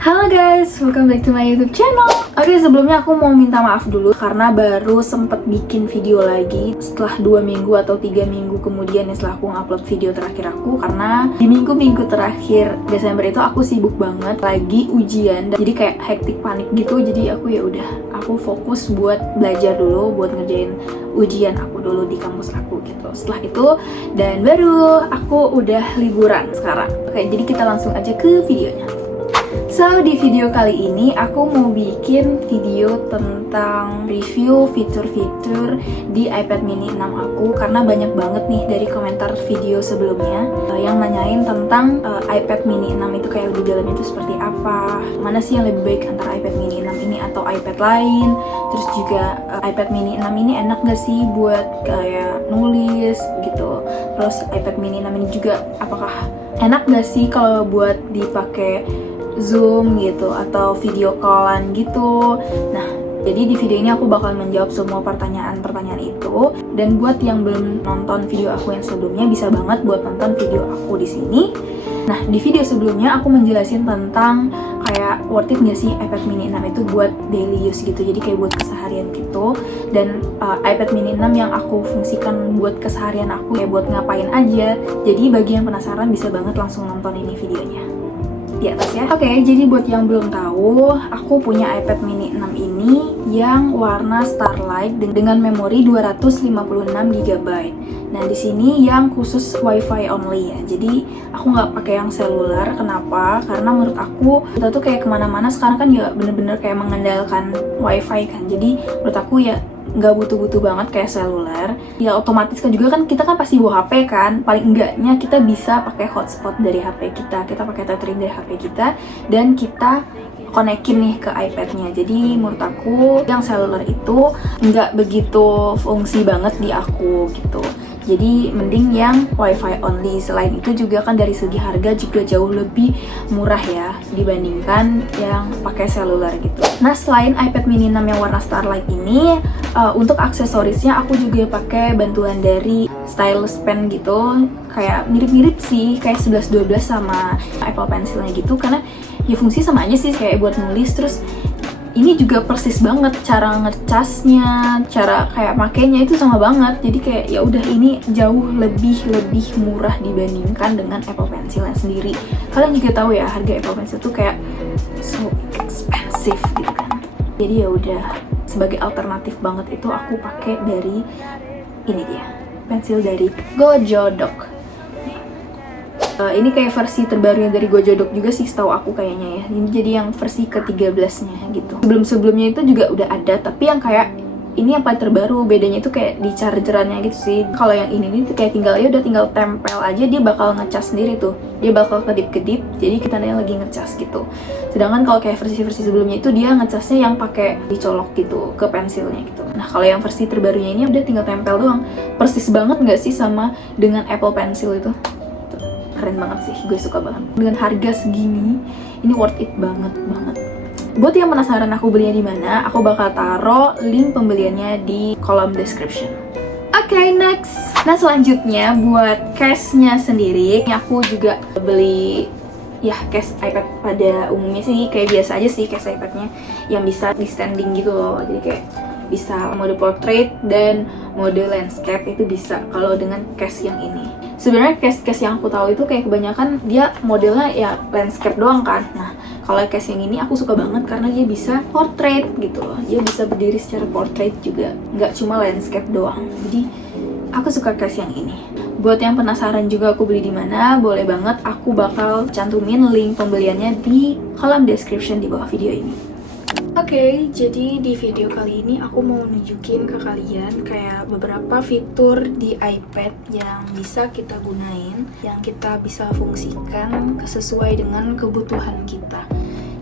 Halo guys, welcome back to my YouTube channel. Oke, sebelumnya aku mau minta maaf dulu karena baru sempet bikin video lagi setelah 2 minggu atau 3 minggu kemudian setelah aku upload video terakhir aku. Karena di minggu-minggu terakhir Desember itu aku sibuk banget lagi ujian, jadi kayak hektik panik gitu. Jadi aku fokus buat belajar dulu, buat ngerjain ujian aku dulu di kampus aku gitu. Setelah itu dan baru aku udah liburan sekarang. Oke, jadi kita langsung aja ke videonya. So, di video kali ini aku mau bikin video tentang review fitur-fitur di iPad mini 6 aku. Karena banyak banget nih dari komentar video sebelumnya yang nanyain tentang iPad mini 6 itu kayak lebih dalamnya itu seperti apa, mana sih yang lebih baik antara iPad mini 6 ini atau iPad lain. Terus juga iPad mini 6 ini enak gak sih buat kayak nulis gitu. Terus iPad mini 6 ini juga apakah enak gak sih kalau buat dipakai Zoom gitu atau video callan gitu. Nah, jadi di video ini aku bakal menjawab semua pertanyaan-pertanyaan itu. Dan buat yang belum nonton video aku yang sebelumnya, bisa banget buat nonton video aku di sini. Nah, di video sebelumnya aku menjelasin tentang kayak worth it gak sih iPad mini 6 itu buat daily use gitu. Jadi kayak buat keseharian gitu. Dan iPad mini 6 yang aku fungsikan buat keseharian aku kayak buat ngapain aja. Jadi bagi yang penasaran bisa banget langsung nonton ini videonya di atas ya. Oke, jadi buat yang belum tahu, aku punya iPad mini 6 ini yang warna Starlight dengan memori 256 GB. Nah, di sini yang khusus WiFi only ya. Jadi aku nggak pakai yang seluler. Kenapa? Karena menurut aku kita tuh kayak kemana-mana sekarang kan ya bener-bener kayak mengandalkan WiFi kan. Jadi menurut aku ya nggak butuh-butuh banget kayak seluler. Ya otomatis kan juga kan kita kan pasti bawa HP kan. Paling enggaknya kita bisa pakai hotspot dari HP kita pakai tethering dari HP kita, dan kita konekin nih ke iPad-nya. Jadi menurut aku yang seluler itu nggak begitu fungsi banget di aku gitu. Jadi mending yang WiFi only. Selain itu juga kan dari segi harga juga jauh lebih murah ya dibandingkan yang pakai seluler gitu. Nah, selain iPad mini 6 yang warna Starlight ini, untuk aksesorisnya aku juga pakai bantuan dari stylus pen gitu. Kayak mirip-mirip sih kayak 11-12 sama Apple Pencilnya gitu, karena ya fungsi sama aja sih kayak buat nulis. Terus ini juga persis banget cara ngecasnya, cara kayak makainya itu sama banget. Jadi kayak ya udah ini jauh lebih murah dibandingkan dengan Apple Pencilnya sendiri. Kalian juga tahu ya harga Apple Pencil tuh kayak so expensive gitu kan. Jadi ya udah sebagai alternatif banget itu aku pakai dari ini dia, pensil dari Gojodok. Ini kayak versi terbarunya dari Gojodok juga sih setahu aku kayaknya ya. Ini jadi yang versi ke-13-nya gitu. Sebelum-sebelumnya itu juga udah ada, tapi yang kayak ini yang paling terbaru. Bedanya itu kayak di chargerannya gitu sih. Kalau yang ini tuh kayak tinggal tempel aja, dia bakal ngecas sendiri tuh. Dia bakal kedip-kedip, jadi kita lagi ngecas gitu. Sedangkan kalau kayak versi-versi sebelumnya itu dia ngecasnya yang pakai dicolok gitu ke pensilnya gitu. Nah, kalau yang versi terbarunya ini udah tinggal tempel doang. Persis banget nggak sih sama dengan Apple Pencil itu? Keren banget sih, gue suka banget. Dengan harga segini, ini worth it banget. Buat yang penasaran aku belinya di mana, aku bakal taruh link pembeliannya di kolom description. Oke, next. Nah, selanjutnya buat case-nya sendiri, aku juga beli ya case iPad pada umumnya sih kayak biasa aja sih case iPad-nya yang bisa di standing gitu loh. Jadi kayak bisa mode portrait dan mode landscape itu bisa kalau dengan case yang ini. Sebenarnya case yang aku tahu itu kayak kebanyakan dia modelnya ya landscape doang kan. Nah, kalau case yang ini aku suka banget karena dia bisa portrait gitu loh. Dia bisa berdiri secara portrait juga, nggak cuma landscape doang. Jadi aku suka case yang ini. Buat yang penasaran juga aku beli di mana, boleh banget aku bakal cantumin link pembeliannya di kolom description di bawah video ini. Oke, jadi di video kali ini aku mau nunjukin ke kalian kayak beberapa fitur di iPad yang bisa kita gunain, yang kita bisa fungsikan sesuai dengan kebutuhan kita.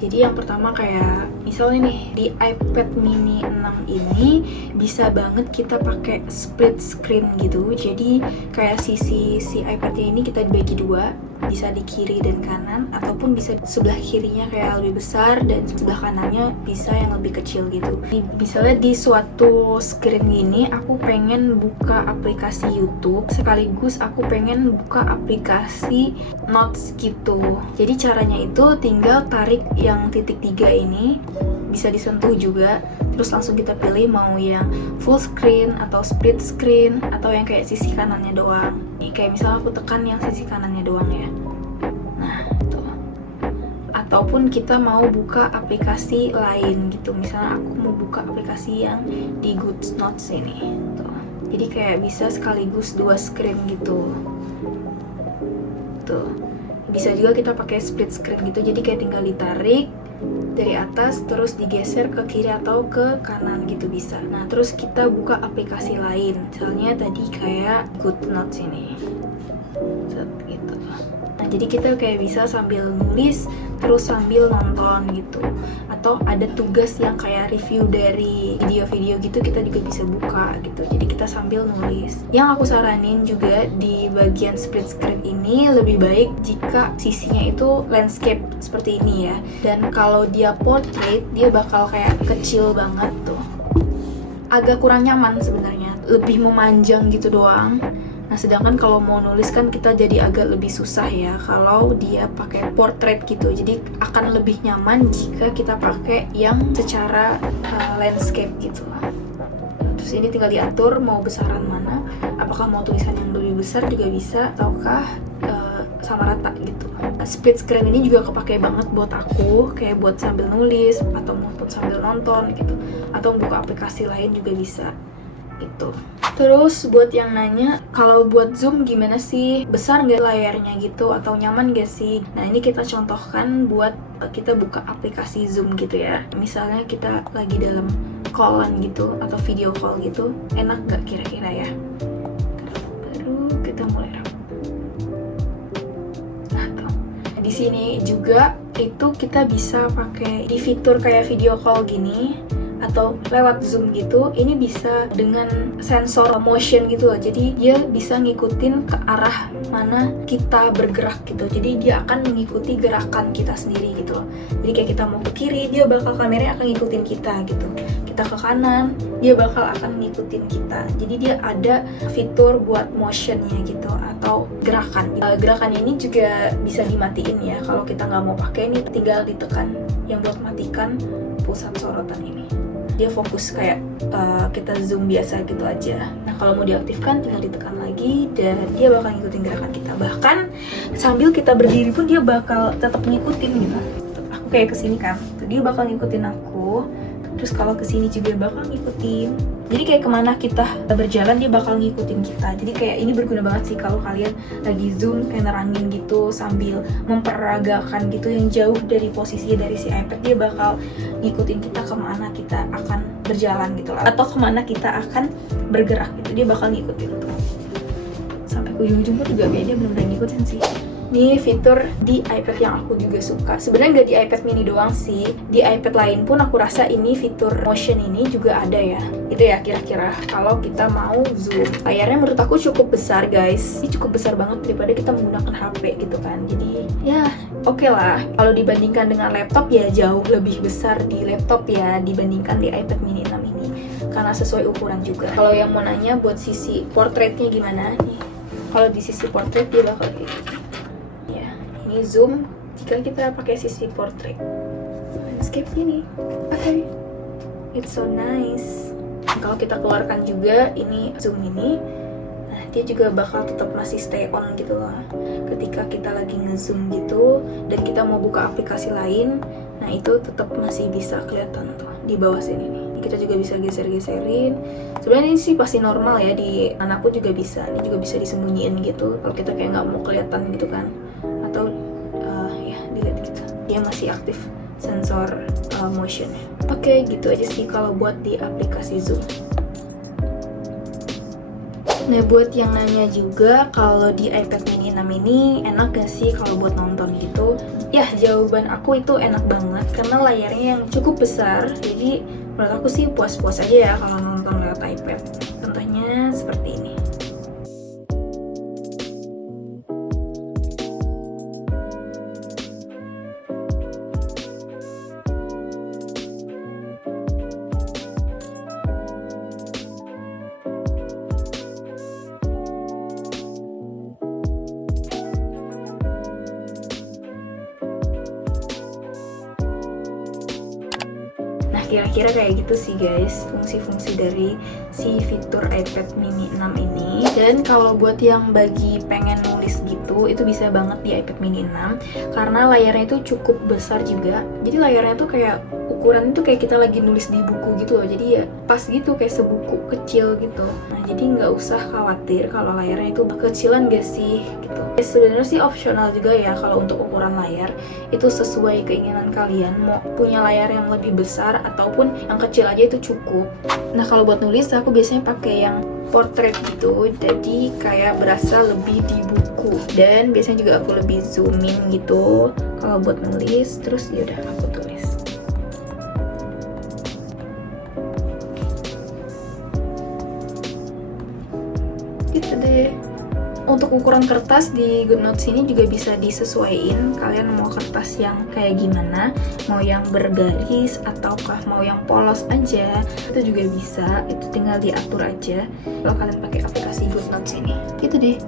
Jadi yang pertama kayak misalnya nih di iPad mini 6 ini bisa banget kita pakai split screen gitu. Jadi kayak si iPadnya ini kita dibagi dua. bisa di kiri dan kanan, ataupun bisa sebelah kirinya kayak lebih besar dan sebelah kanannya bisa yang lebih kecil gitu. Misalnya di suatu screen gini aku pengen buka aplikasi YouTube sekaligus aku pengen buka aplikasi Notes gitu. Jadi caranya itu tinggal tarik yang titik 3 ini, bisa disentuh juga, terus langsung kita pilih mau yang full screen atau split screen atau yang kayak sisi kanannya doang. Nih kayak misalnya aku tekan yang sisi kanannya doang ya. Nah tuh. Ataupun kita mau buka aplikasi lain gitu, misalnya aku mau buka aplikasi yang di GoodNotes ini tuh. Jadi kayak bisa sekaligus 2 screen gitu tuh. Bisa juga kita pakai split screen gitu, jadi kayak tinggal ditarik dari atas terus digeser ke kiri atau ke kanan gitu bisa. Nah terus kita buka aplikasi lain, misalnya tadi kayak GoodNotes ini gitu. Nah jadi kita kayak bisa sambil nulis terus sambil nonton gitu, atau ada tugas yang kayak review dari video-video gitu kita juga bisa buka gitu, jadi kita sambil nulis. Yang aku saranin juga di bagian split screen ini lebih baik jika sisinya itu landscape seperti ini ya, dan kalau dia portrait dia bakal kayak kecil banget tuh, agak kurang nyaman sebenarnya, lebih memanjang gitu doang. Nah, sedangkan kalau mau nulis kan kita jadi agak lebih susah ya kalau dia pakai portrait gitu. Jadi akan lebih nyaman jika kita pakai yang secara landscape gitu. Terus ini tinggal diatur mau besaran mana, apakah mau tulisan yang lebih besar juga bisa, ataukah sama rata gitu. Split screen ini juga kepake banget buat aku, kayak buat sambil nulis atau maupun sambil nonton gitu, atau buka aplikasi lain juga bisa gitu. Terus buat yang nanya kalau buat Zoom gimana sih, besar nggak layarnya gitu atau nyaman nggak sih? Nah ini kita contohkan buat kita buka aplikasi Zoom gitu ya. Misalnya kita lagi dalam callan gitu atau video call gitu, enak nggak kira-kira ya? Baru kita mulai. Nah tuh. Di sini juga itu kita bisa pakai di fitur kayak video call gini atau lewat Zoom gitu, ini bisa dengan sensor motion gitu loh, jadi dia bisa ngikutin ke arah mana kita bergerak gitu, jadi dia akan mengikuti gerakan kita sendiri gitu loh. Jadi kayak kita mau ke kiri, dia bakal kameranya akan ngikutin kita gitu, kita ke kanan, dia bakal akan ngikutin kita. Jadi dia ada fitur buat motionnya gitu atau gerakan. Gerakan ini juga bisa dimatiin ya, kalau kita nggak mau pakai ini tinggal ditekan yang buat matikan pusat sorotan ini. Dia fokus kayak kita zoom biasa gitu aja. Nah kalau mau diaktifkan tinggal ditekan lagi dan dia bakal ngikutin gerakan kita. Bahkan sambil kita berdiri pun dia bakal tetap ngikutin gitu. Aku kayak kesini kan, tuh dia bakal ngikutin aku. Terus kalau kesini juga bakal ngikutin. Jadi kayak kemana kita berjalan dia bakal ngikutin kita. Jadi kayak ini berguna banget sih kalau kalian lagi zoom kayak nerangin gitu sambil memperagakan gitu yang jauh dari posisi dari si iPad, dia bakal ngikutin kita kemana kita akan berjalan gitu lah, atau kemana kita akan bergerak gitu, dia bakal ngikutin tuh. Sampai ke ujung-ujung juga kayak dia benar-benar ngikutin sih. Ini fitur di iPad yang aku juga suka. Sebenarnya nggak di iPad mini doang sih, di iPad lain pun aku rasa ini fitur motion ini juga ada ya. Itu ya kira-kira kalau kita mau zoom. Layarnya menurut aku cukup besar guys. Ini cukup besar banget daripada kita menggunakan HP gitu kan. Jadi ya oke lah. Kalau dibandingkan dengan laptop ya jauh lebih besar di laptop ya dibandingkan di iPad mini 6 ini. Karena sesuai ukuran juga. Kalau yang mau nanya buat sisi portraitnya gimana nih? Kalau di sisi portrait dia bakal kayak gitu. Ini zoom jika kita pakai sisi portrait. Landscape ini. Okay. It's so nice. Kalau kita keluarkan juga ini zoom ini, nah dia juga bakal tetap masih stay on gitu loh. Ketika kita lagi nge-zoom gitu dan kita mau buka aplikasi lain, nah itu tetap masih bisa kelihatan tuh di bawah sini nih. Kita juga bisa geser-geserin. Sebenarnya ini sih pasti normal ya, di manapun juga bisa. Ini juga bisa disembunyiin gitu kalau kita kayak nggak mau kelihatan gitu kan, atau ya dilihat gitu dia masih aktif sensor motionnya. Oke, gitu aja sih kalau buat di aplikasi Zoom. Nah buat yang nanya juga kalau di iPad mini 6 ini enak gak sih kalau buat nonton gitu, ya jawaban aku itu enak banget karena layarnya yang cukup besar, jadi menurut aku sih puas-puas aja ya kalau nonton lewat iPad. Contohnya seperti ini. kira-kira kayak gitu sih guys fungsi-fungsi dari si fitur iPad mini 6 ini. Dan kalau buat yang bagi pengen nulis gitu, itu bisa banget di iPad mini 6 karena layarnya itu cukup besar juga. Jadi layarnya tuh kayak ukuran itu kayak kita lagi nulis di buku gitu loh, jadi ya pas gitu kayak sebuku kecil gitu. Nah jadi nggak usah khawatir kalau layarnya itu kecilan gak sih gitu. Ya, sebenarnya sih opsional juga ya kalau untuk ukuran layar itu sesuai keinginan kalian, mau punya layar yang lebih besar ataupun yang kecil aja itu cukup. Nah kalau buat nulis aku biasanya pakai yang portrait gitu, jadi kayak berasa lebih di buku, dan biasanya juga aku lebih zoom in gitu kalau buat nulis. Terus yaudah aku tulis. Gitu deh. Untuk ukuran kertas di GoodNotes ini juga bisa disesuaikan. Kalian mau kertas yang kayak gimana, mau yang bergaris ataukah mau yang polos aja, itu juga bisa. Itu tinggal diatur aja kalau kalian pakai aplikasi GoodNotes ini. Gitu deh.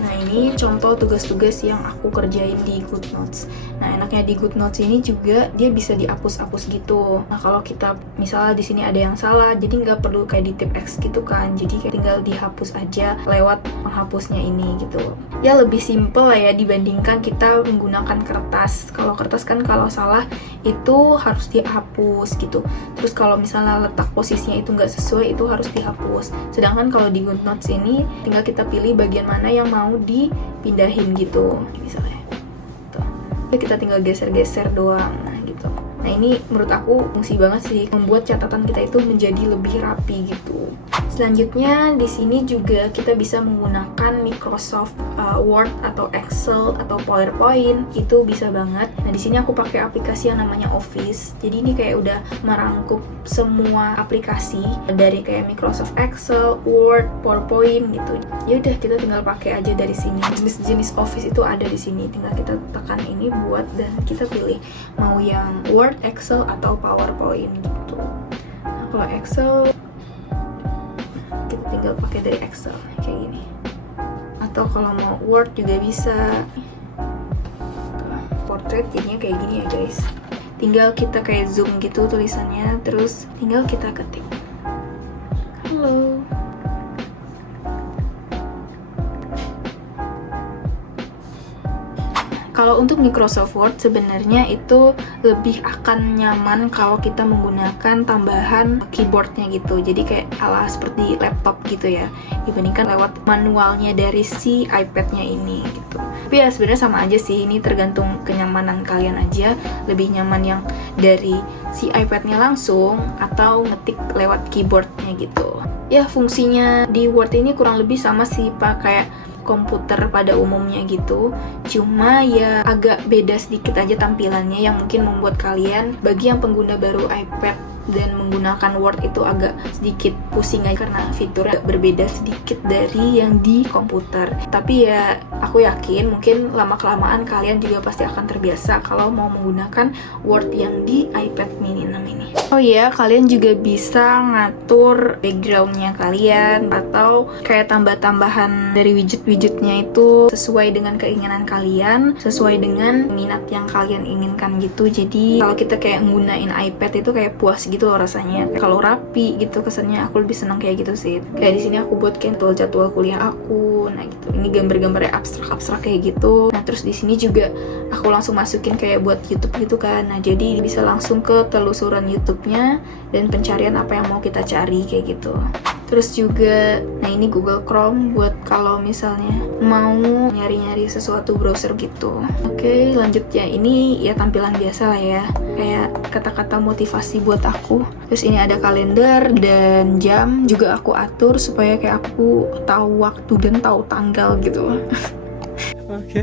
Nah ini contoh tugas-tugas yang aku kerjain di GoodNotes. Nah enaknya di GoodNotes ini juga dia bisa dihapus-hapus gitu. Nah kalau kita misalnya di sini ada yang salah, jadi nggak perlu kayak di tip X gitu kan. Jadi kayak tinggal dihapus aja lewat penghapusnya ini gitu. Ya lebih simple lah ya dibandingkan kita menggunakan kertas. Kalau kertas kan kalau salah itu harus dihapus gitu. Terus kalau misalnya letak posisinya itu nggak sesuai, itu harus dihapus. Sedangkan kalau di GoodNotes ini tinggal kita pilih bagian mana yang mau dipindahin gitu misalnya tuh. Kita tinggal geser-geser doang. Nah gitu. Nah ini menurut aku fungsi banget sih, membuat catatan kita itu menjadi lebih rapi gitu. Selanjutnya di sini juga kita bisa menggunakan Microsoft Word atau Excel atau PowerPoint, itu bisa banget. Nah di sini aku pakai aplikasi yang namanya Office. Jadi ini kayak udah merangkup semua aplikasi dari kayak Microsoft Excel, Word, PowerPoint gitu. Ya udah kita tinggal pakai aja dari sini. Jenis-jenis Office itu ada di sini. Tinggal kita tekan ini buat dan kita pilih mau yang Word, Excel atau PowerPoint gitu. Nah kalau Excel kita tinggal pakai dari Excel kayak gini. Atau kalau mau Word juga bisa. Portrait jadinya kayak gini ya guys. Tinggal kita kayak zoom gitu tulisannya, terus tinggal kita ketik. Halo. Kalau untuk Microsoft Word sebenarnya itu lebih akan nyaman kalau kita menggunakan tambahan keyboardnya gitu. Jadi kayak ala seperti laptop gitu ya, dibandingkan lewat manualnya dari si iPad-nya ini gitu. Tapi ya sebenarnya sama aja sih, ini tergantung kenyamanan kalian aja. Lebih nyaman yang dari si iPad-nya langsung atau ngetik lewat keyboardnya gitu. Ya fungsinya di Word ini kurang lebih sama sih kayak komputer pada umumnya gitu, cuma ya agak beda sedikit aja tampilannya yang mungkin membuat kalian bagi yang pengguna baru iPad dan menggunakan Word itu agak sedikit pusing aja karena fiturnya berbeda sedikit dari yang di komputer. Tapi ya aku yakin mungkin lama-kelamaan kalian juga pasti akan terbiasa kalau mau menggunakan Word yang di iPad mini 6 ini. Oh iya, kalian juga bisa ngatur backgroundnya kalian atau kayak tambah-tambahan dari widget-widgetnya itu sesuai dengan keinginan kalian, sesuai dengan minat yang kalian inginkan gitu. Jadi kalau kita kayak nggunain iPad itu kayak puas gitu loh rasanya. Kalau rapi gitu kesannya, aku lebih senang kayak gitu sih. Kayak di sini aku buat jadwal kuliah aku. Nah gitu. Ini gambar-gambarnya abstrak-abstrak kayak gitu. Nah terus di sini juga aku langsung masukin kayak buat YouTube gitu kan. Nah jadi bisa langsung ke telusuran YouTube-nya dan pencarian apa yang mau kita cari kayak gitu. Terus juga, nah ini Google Chrome buat kalau misalnya mau nyari-nyari sesuatu browser gitu. Oke, lanjut ya. Ini ya tampilan biasa lah ya. Kayak kata-kata motivasi buat aku. Terus ini ada kalender dan jam juga aku atur supaya kayak aku tahu waktu dan tahu tanggal gitu. Oke.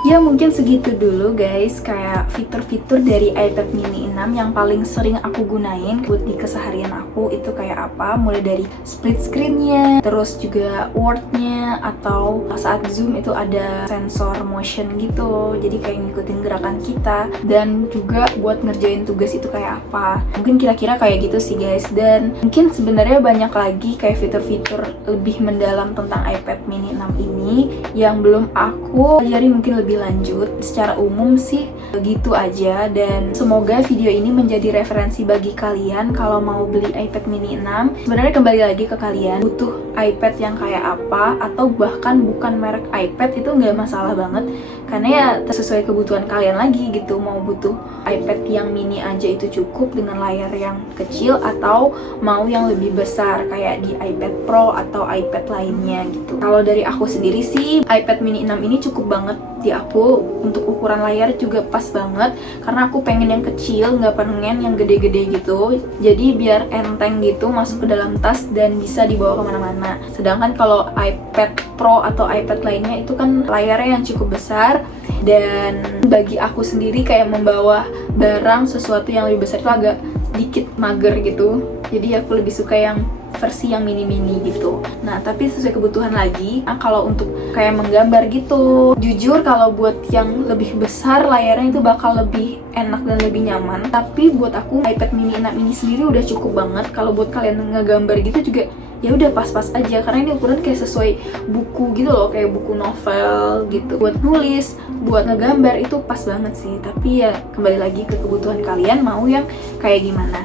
Ya mungkin segitu dulu guys, kayak fitur-fitur dari iPad mini 6 yang paling sering aku gunain buat di keseharian aku itu kayak apa, mulai dari split screen-nya, terus juga Word-nya, atau saat zoom itu ada sensor motion gitu, jadi kayak ngikutin gerakan kita, dan juga buat ngerjain tugas itu kayak apa. Mungkin kira-kira kayak gitu sih guys, dan mungkin sebenarnya banyak lagi kayak fitur-fitur lebih mendalam tentang iPad mini 6 ini yang belum aku pelajari mungkin lebih lebih lanjut. Secara umum sih gitu aja, dan semoga video ini menjadi referensi bagi kalian kalau mau beli iPad mini 6. Sebenarnya kembali lagi ke kalian, butuh iPad yang kayak apa, atau bahkan bukan merek iPad itu nggak masalah banget, karena ya sesuai kebutuhan kalian lagi gitu. Mau butuh iPad yang mini aja itu cukup dengan layar yang kecil, atau mau yang lebih besar kayak di iPad Pro atau iPad lainnya gitu. Kalau dari aku sendiri sih, iPad mini 6 ini cukup banget di aku. Untuk ukuran layar juga pas banget, karena aku pengen yang kecil, nggak pengen yang gede-gede gitu. Jadi biar enteng gitu, masuk ke dalam tas dan bisa dibawa kemana-mana. Sedangkan kalau iPad Pro atau iPad lainnya itu kan layarnya yang cukup besar, dan bagi aku sendiri kayak membawa barang sesuatu yang lebih besar itu agak sedikit mager gitu. Jadi aku lebih suka yang versi yang mini-mini gitu. Nah, tapi sesuai kebutuhan lagi. Nah, kalau untuk kayak menggambar gitu, jujur kalau buat yang lebih besar layarnya itu bakal lebih enak dan lebih nyaman. Tapi buat aku iPad mini 6 ini sendiri udah cukup banget. Kalau buat kalian ngegambar gitu juga ya udah pas-pas aja, karena ini ukuran kayak sesuai buku gitu loh, kayak buku novel gitu. Buat nulis, buat ngegambar itu pas banget sih. Tapi ya kembali lagi ke kebutuhan kalian mau yang kayak gimana.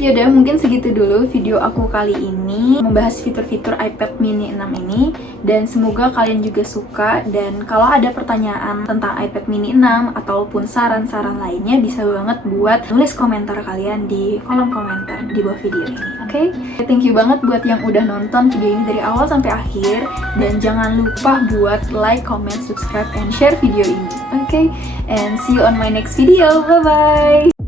Yaudah, mungkin segitu dulu video aku kali ini membahas fitur-fitur iPad mini 6 ini, dan semoga kalian juga suka. Dan kalau ada pertanyaan tentang iPad mini 6 ataupun saran-saran lainnya, bisa banget buat tulis komentar kalian di kolom komentar di bawah video ini. Oke? Thank you banget buat yang udah nonton video ini dari awal sampai akhir, dan jangan lupa buat like, comment, subscribe, and share video ini. Oke? And see you on my next video. Bye bye.